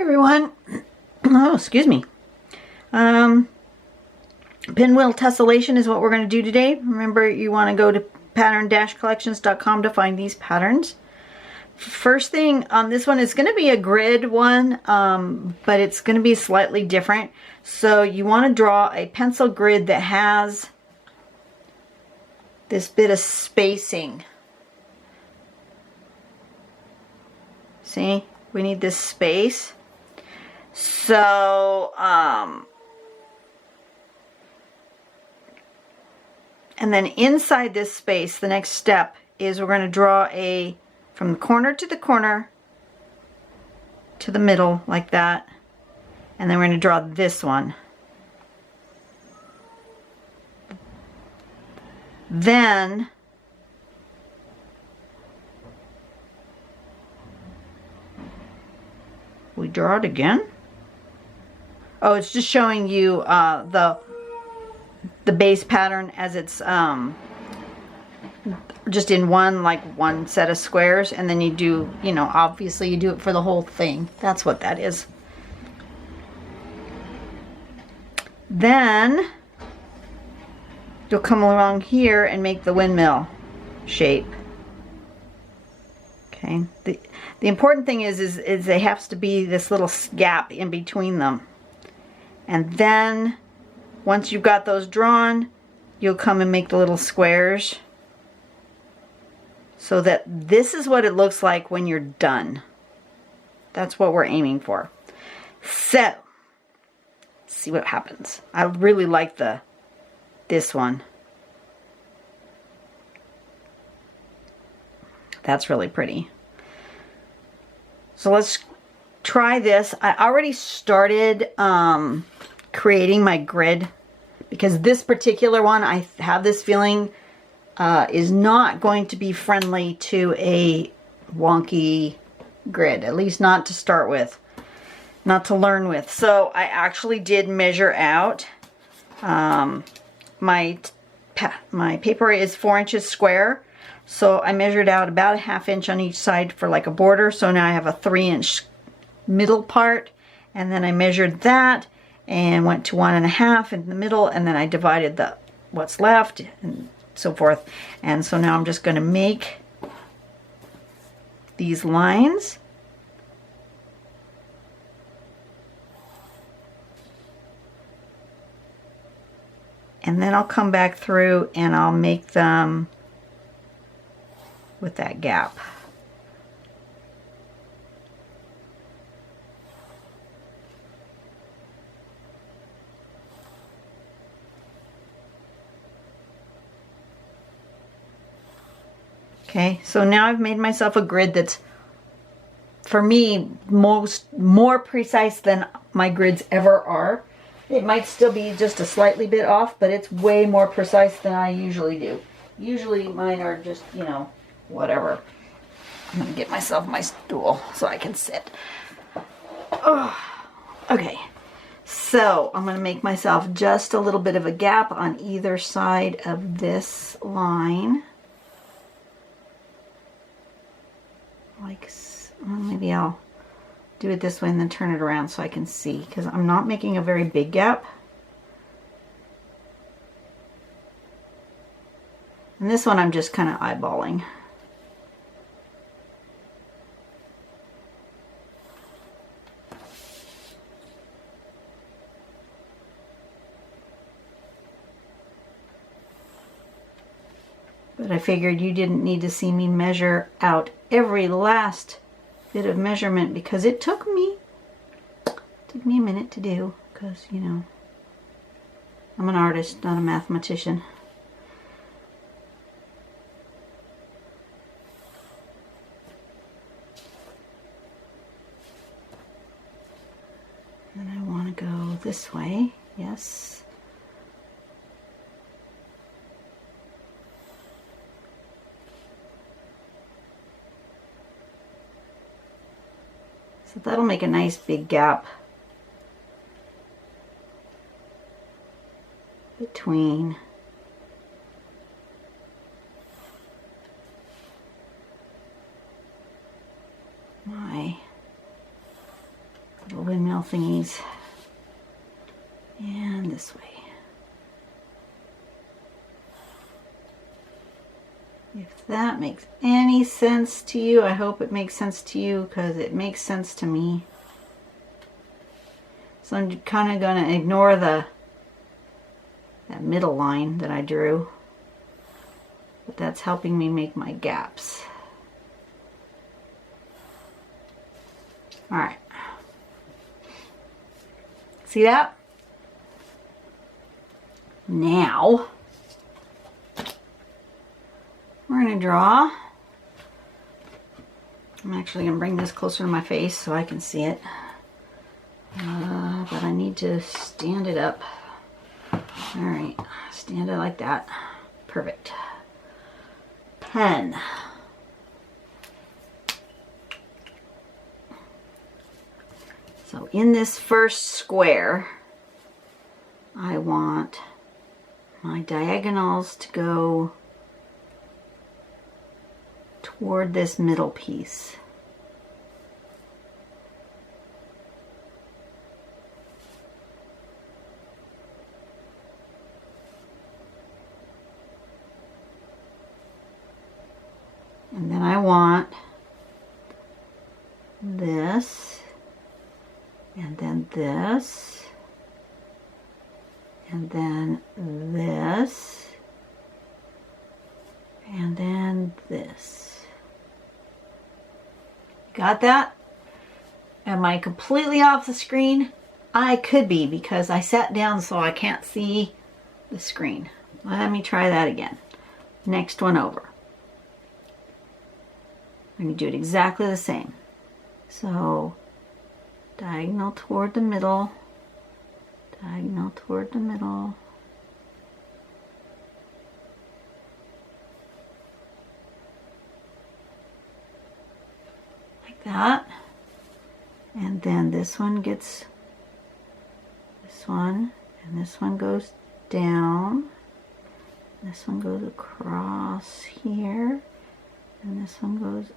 Hi everyone. Oh, excuse me. Pinwheel Tesselation is what we're going to do today. Remember, you want to go to pattern-collections.com to find these patterns. First thing on this one is going to be a grid one, but it's going to be slightly different. So you want to draw a pencil grid that has this bit of spacing. See? We need this space. So, and then inside this space, the next step is we're going to draw a, from the corner to the middle, like that. And then we're going to draw this one. Then, we draw it again. Oh, it's just showing you the base pattern as it's just in one set of squares, and then you do, you know, obviously you do it for the whole thing. That's what that is. Then you'll come along here and make the windmill shape. Okay. The important thing is there has to be this little gap in between them. And then once you've got those drawn, you'll come and make the little squares so that this is what it looks like when you're done. That's what we're aiming for. So, let's see what happens. I really like this one. That's really pretty. So let's try this. I already started creating my grid because this particular one, I have this feeling, is not going to be friendly to a wonky grid, at least not to start with, not to learn with. So I actually did measure out. My paper is 4 inches square. So I measured out about a ½ inch on each side for like a border. So now I have a 3-inch middle part. And then I measured that and went to 1½ in the middle. And then I divided what's left and so forth. And so now I'm just going to make these lines. And then I'll come back through and I'll make them with that gap. Okay, so now I've made myself a grid that's, for me, more precise than my grids ever are. It might still be just a slightly bit off, but it's way more precise than I usually do. Usually mine are just, you know, whatever. I'm gonna get myself my stool so I can sit. Oh, okay, so I'm gonna make myself just a little bit of a gap on either side of this line. Like, well, maybe I'll do it this way and then turn it around so I can see, because I'm not making a very big gap. And this one I'm just kind of eyeballing. But I figured you didn't need to see me measure out every last bit of measurement because it took me a minute to do, because, you know, I'm an artist, not a mathematician. And I want to go this way, yes. So that'll make a nice big gap between my diagonal thingies. And this way. If that makes any sense to you, I hope it makes sense to you, because it makes sense to me. So I'm kind of going to ignore that middle line that I drew. But that's helping me make my gaps. Alright. See that? Now, we're going to draw. I'm actually going to bring this closer to my face so I can see it. But I need to stand it up. Alright, stand it like that. Perfect. Pen. So in this first square, I want my diagonals to go toward this middle piece. And then I want this, and then this, and then this, and then this. Got that? Am I completely off the screen? I could be, because I sat down so I can't see the screen. Let me try that again. Next one over. I'm going to do it exactly the same. So, diagonal toward the middle, diagonal toward the middle, like that. And then this one gets this one, and this one goes down, this one goes across here, and this one goes up.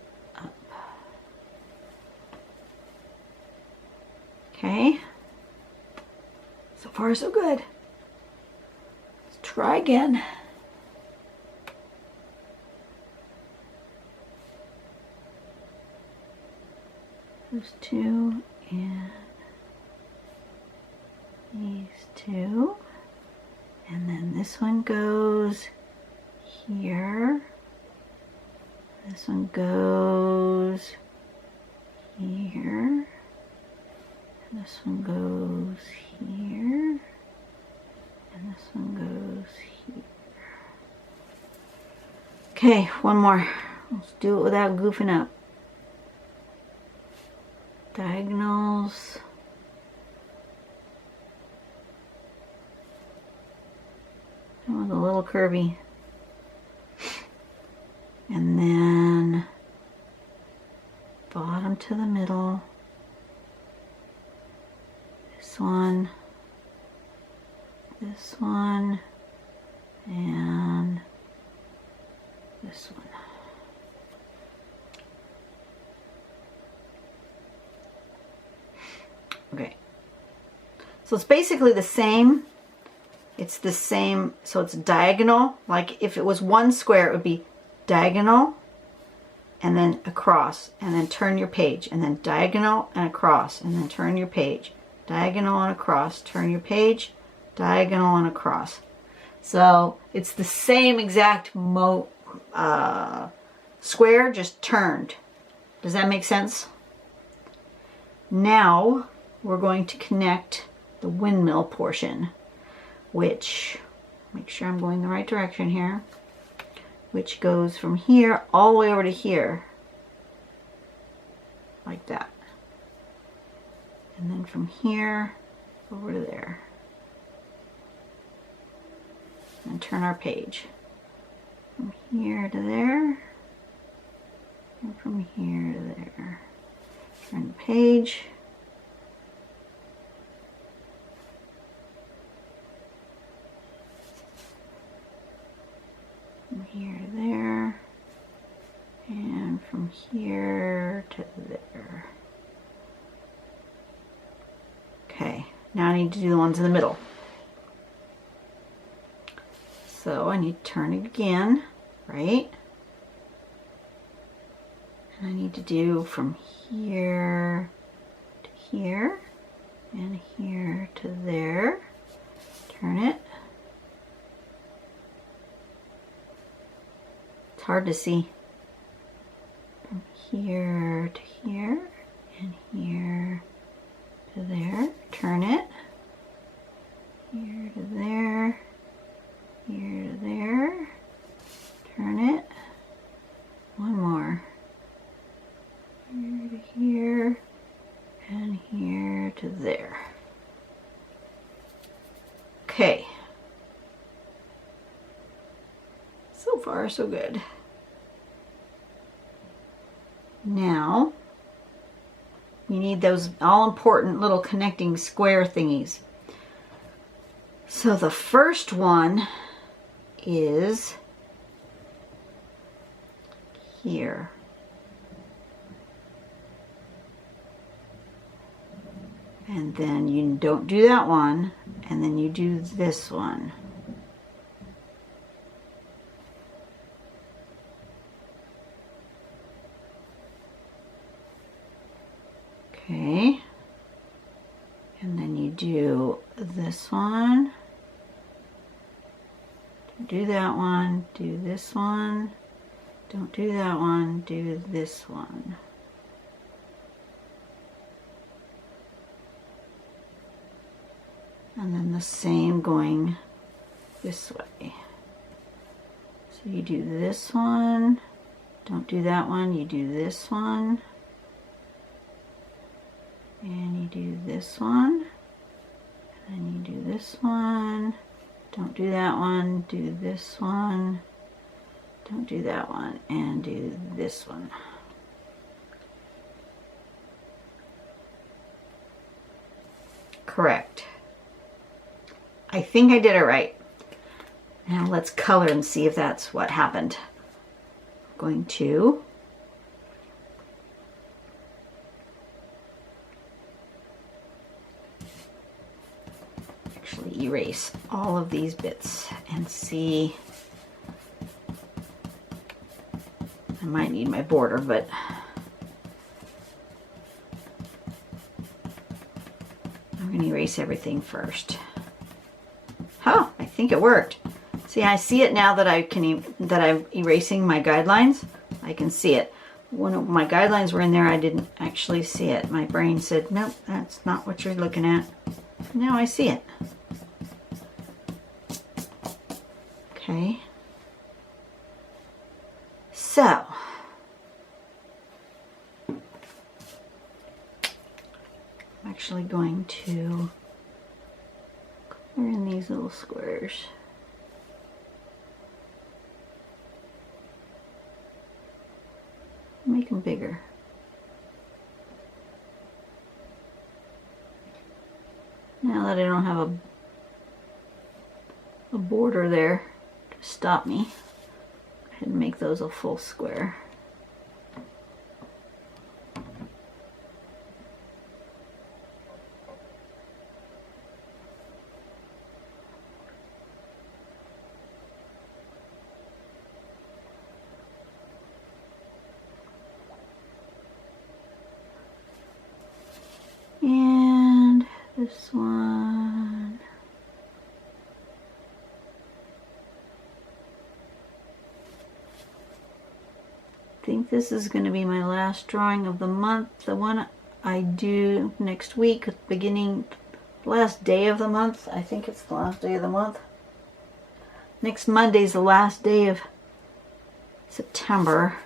Okay, so far so good. Let's try again. Those two and these two, and then this one goes here. This one goes here. And this one goes here. And this one goes here. Okay, one more. Let's do it without goofing up. Diagonals. That was a little curvy. And then bottom to the middle. This one, and this one. Okay. So it's basically the same. It's the same, so it's diagonal. Like if it was one square, it would be diagonal and then across, and then turn your page, and then diagonal and across, and then turn your page. Diagonal and across, turn your page, diagonal and across. So it's the same exact square, just turned. Does that make sense? Now we're going to connect the windmill portion, which, make sure I'm going the right direction here, which goes from here all the way over to here, like that. And then from here over to there. And turn our page. From here to there. And from here to there. Turn the page. From here to there. And from here to there. Now I need to do the ones in the middle. So I need to turn it again, right? And I need to do from here to here and here to there. Turn it. It's hard to see. From here to here and here to there. Turn it. Here to there. Here to there. Turn it. One more. Here to here and here to there. Okay. So far, so good. Now, you need those all-important little connecting square thingies. So the first one is here. And then you don't do that one, and then you do this one. Okay. And then you do this one. Don't do that one, do this one. Don't do that one, do this one. And then the same going this way. So you do this one, don't do that one, you do this one, and you do this one, and then you do this one, don't do that one, do this one, don't do that one, and do this one. Correct. I think I did it right. Now let's color and see if that's what happened. I'm going to actually erase all of these bits and see. I might need my border, but I'm going to erase everything first. Oh, I think it worked. See, I see it now that that I'm erasing my guidelines. I can see it. When my guidelines were in there, I didn't actually see it. My brain said, nope, that's not what you're looking at. Now I see it. Okay. So, I'm actually going to color in these little squares. Make them bigger. Now that I don't have a border there to stop me, go ahead and make those a full square. And this one. I think this is going to be my last drawing of the month. The one I do next week, beginning last day of the month. I think it's the last day of the month. Next Monday's the last day of September.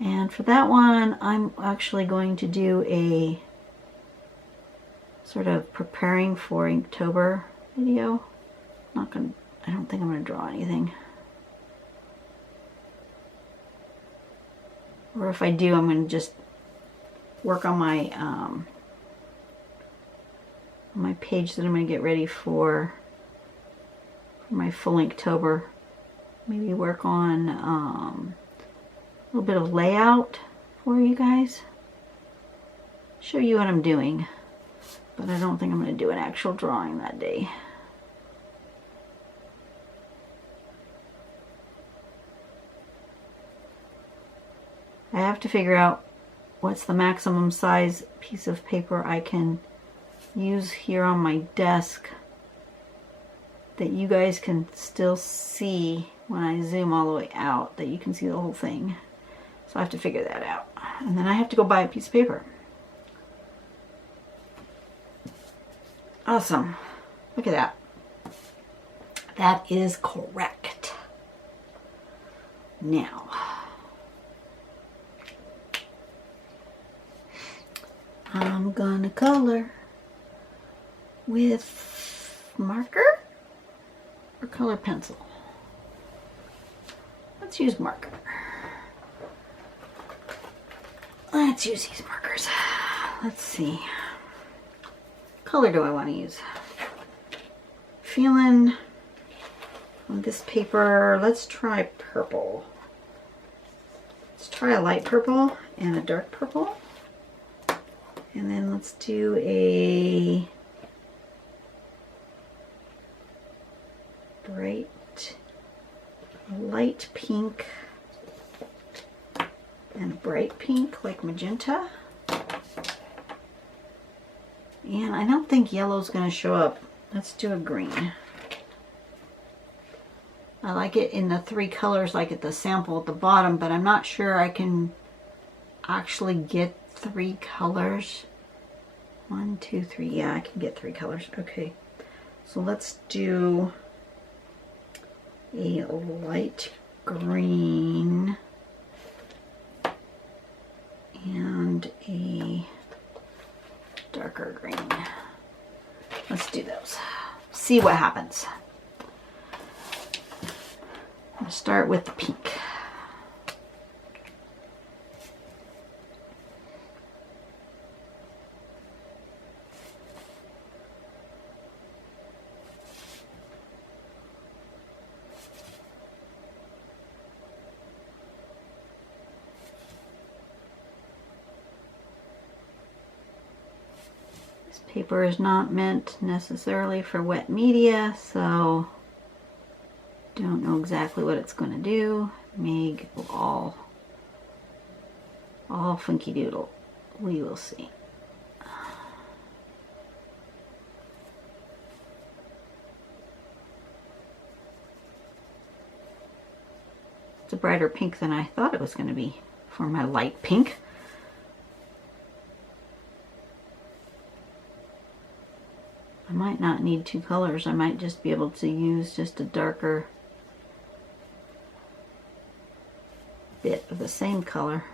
And for that one, I'm actually going to do a sort of preparing for Inktober video. I don't think I'm going to draw anything. Or if I do, I'm going to just work on my page that I'm going to get ready for my full Inktober. Maybe work on a little bit of layout for you guys. Show you what I'm doing. but I don't think I'm going to do an actual drawing that day. I have to figure out what's the maximum size piece of paper I can use here on my desk that you guys can still see when I zoom all the way out, that you can see the whole thing. So I have to figure that out. And then I have to go buy a piece of paper. Awesome. Look at that. That is correct. Now, I'm gonna color with marker or color pencil. Let's use marker. Let's use these markers. Let's see. Color do I want to use? Feeling on this paper, let's try purple. Let's try a light purple and a dark purple. And then let's do a bright, light pink and a bright pink like magenta. And I don't think yellow's going to show up. Let's do a green. I like it in the 3 colors like at the sample at the bottom, but I'm not sure I can actually get 3 colors. 1, 2, 3. Yeah, I can get 3 colors. Okay. So let's do a light green and a darker green. Let's do those. See what happens. I'll start with the pink. Paper is not meant necessarily for wet media, so don't know exactly what it's going to do. May go all funky doodle. We will see. It's a brighter pink than I thought it was going to be for my light pink. I might not need 2 colors. I might just be able to use just a darker bit of the same color.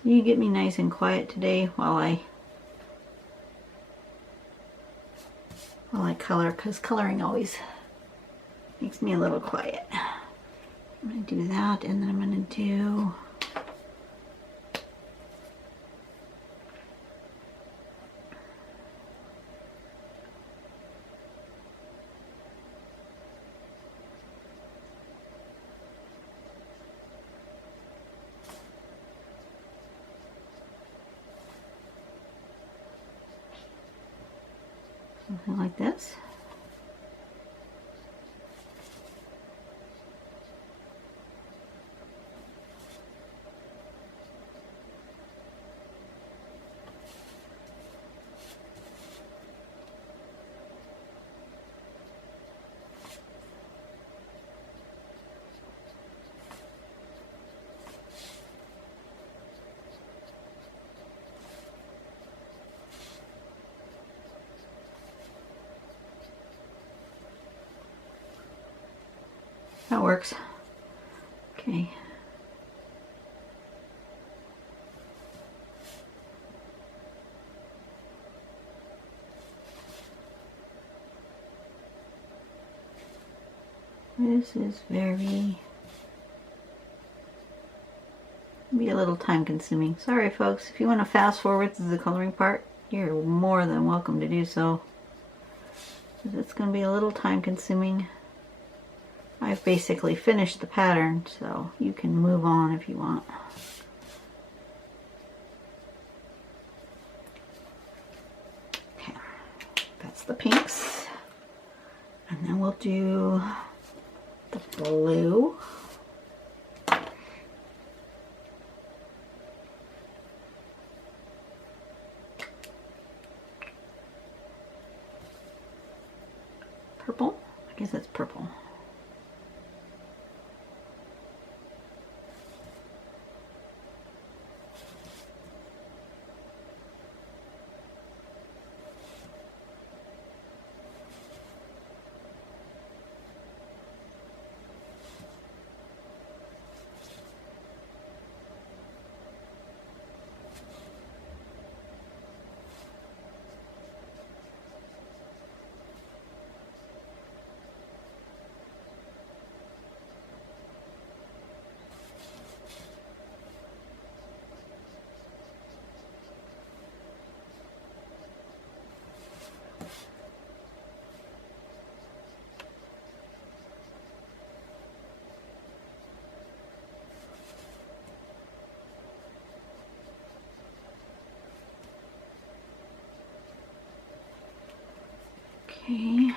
So you get me nice and quiet today while I color, because coloring always makes me a little quiet. I'm going to do that, and then I'm going to do something like this. That works. Okay. This is be a little time consuming. Sorry folks, if you want to fast forward to the coloring part, you're more than welcome to do so. It's going to be a little time consuming. I've basically finished the pattern, so you can move on if you want. Okay, that's the pinks. And then we'll do the blue. Purple? I guess it's purple. Okay.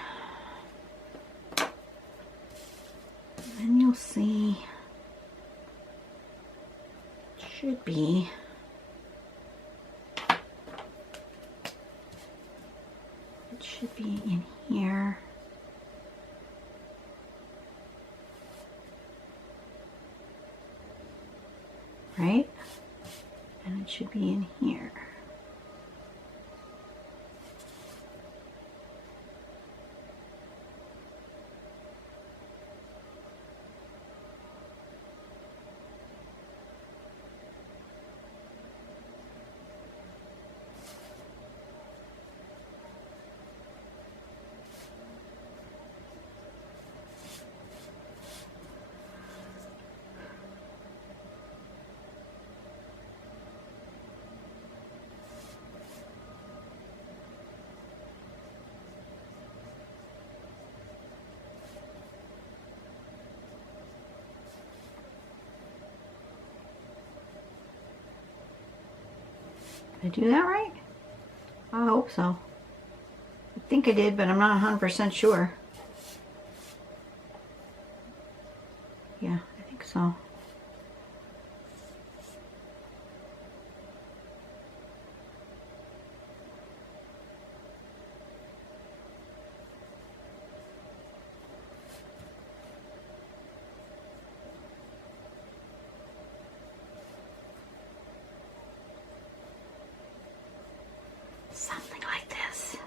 Then you'll see should be in here. Right? And it should be in here. Did I do that right? I hope so. I think I did, but I'm not 100% sure. Yeah, I think so. Something like this.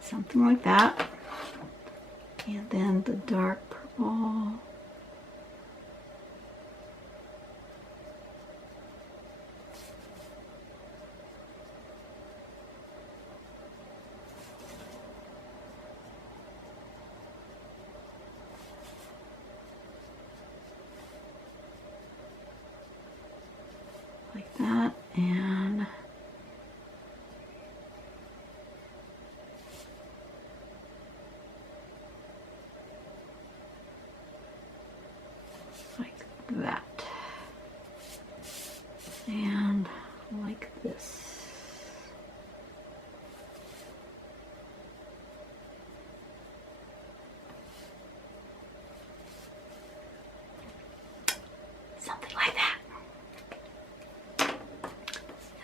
Something like that. And then the dark purple. Like that. And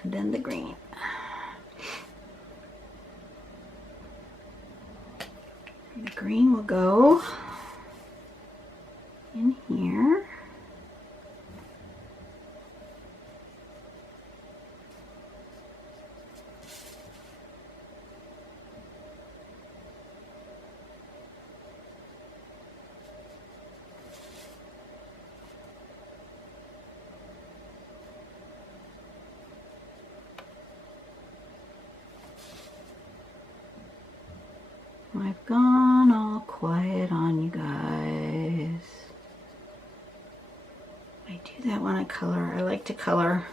and then the green. And the green will go in here. I've gone all quiet on you guys. I do that when I color. I like to color.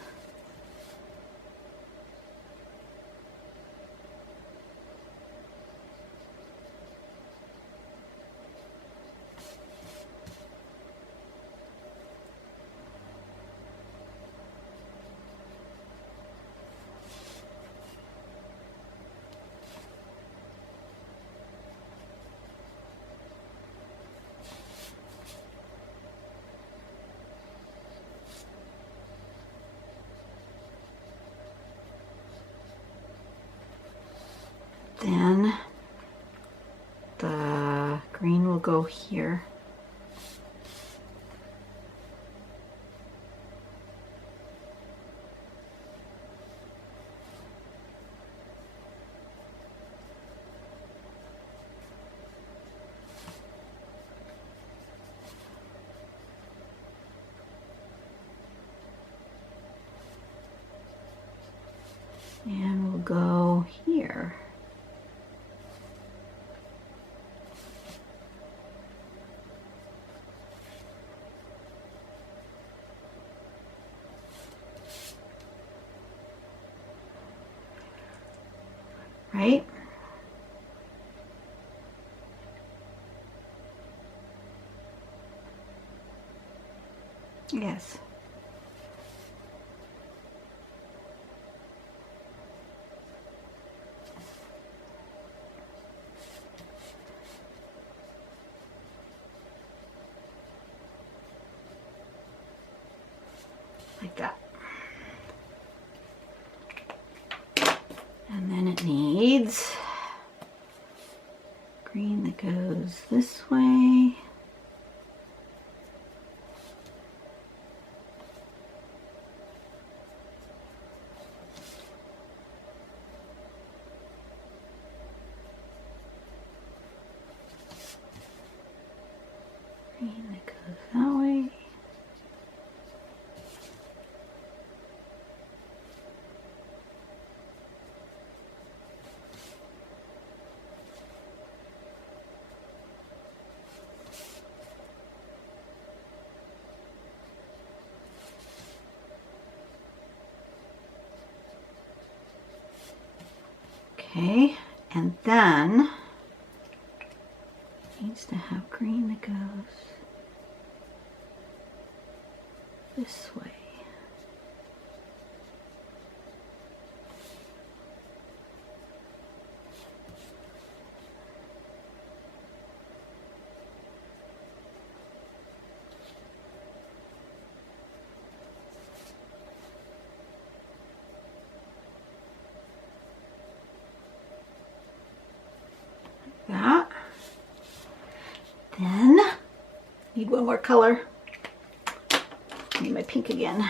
Then the green will go here. And we'll go here. Right? Yes. Like that. And then it needs green that goes this way. Green that goes that way. Okay, and then it needs to have green that goes this way. That. Then need one more color. Need my pink again.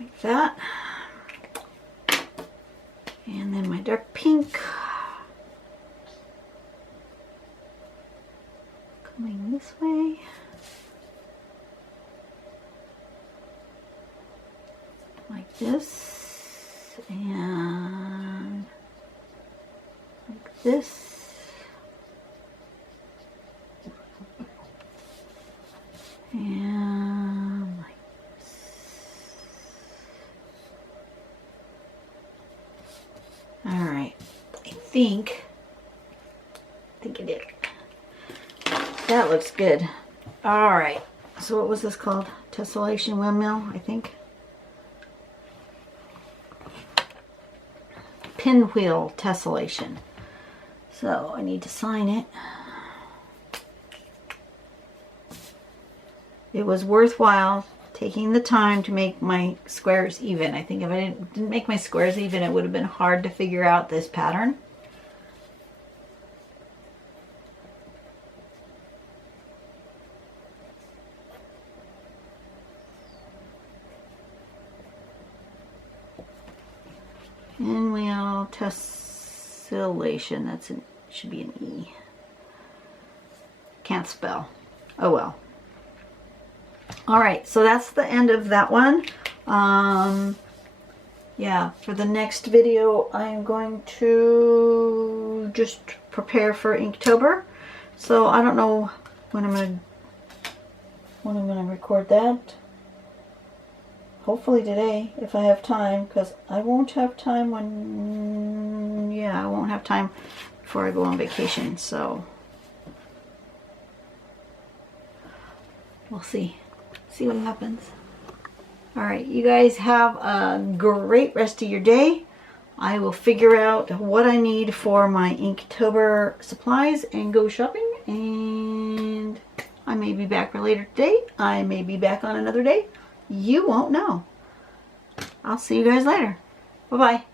Like that. And then my dark pink. Coming this way. Like this. And like this. And like this. Alright. I think it did. That looks good. Alright. So what was this called? Tessellation Windmill, I think. Pinwheel Tesselation. So I need to sign it. It was worthwhile taking the time to make my squares even. I think if I didn't make my squares even, it would have been hard to figure out this pattern. Pinwheel Tesselation. That's an, should be an E. Can't spell. Oh well. Alright, so that's the end of that one. Yeah, for the next video I'm going to just prepare for Inktober. So I don't know when I'm gonna record that. Hopefully today, if I have time, because I won't have time when, yeah, I won't have time before I go on vacation, so we'll see. See what happens. Alright, you guys have a great rest of your day. I will figure out what I need for my Inktober supplies and go shopping, and I may be back for later today. I may be back on another day. You won't know. I'll see you guys later. Bye-bye.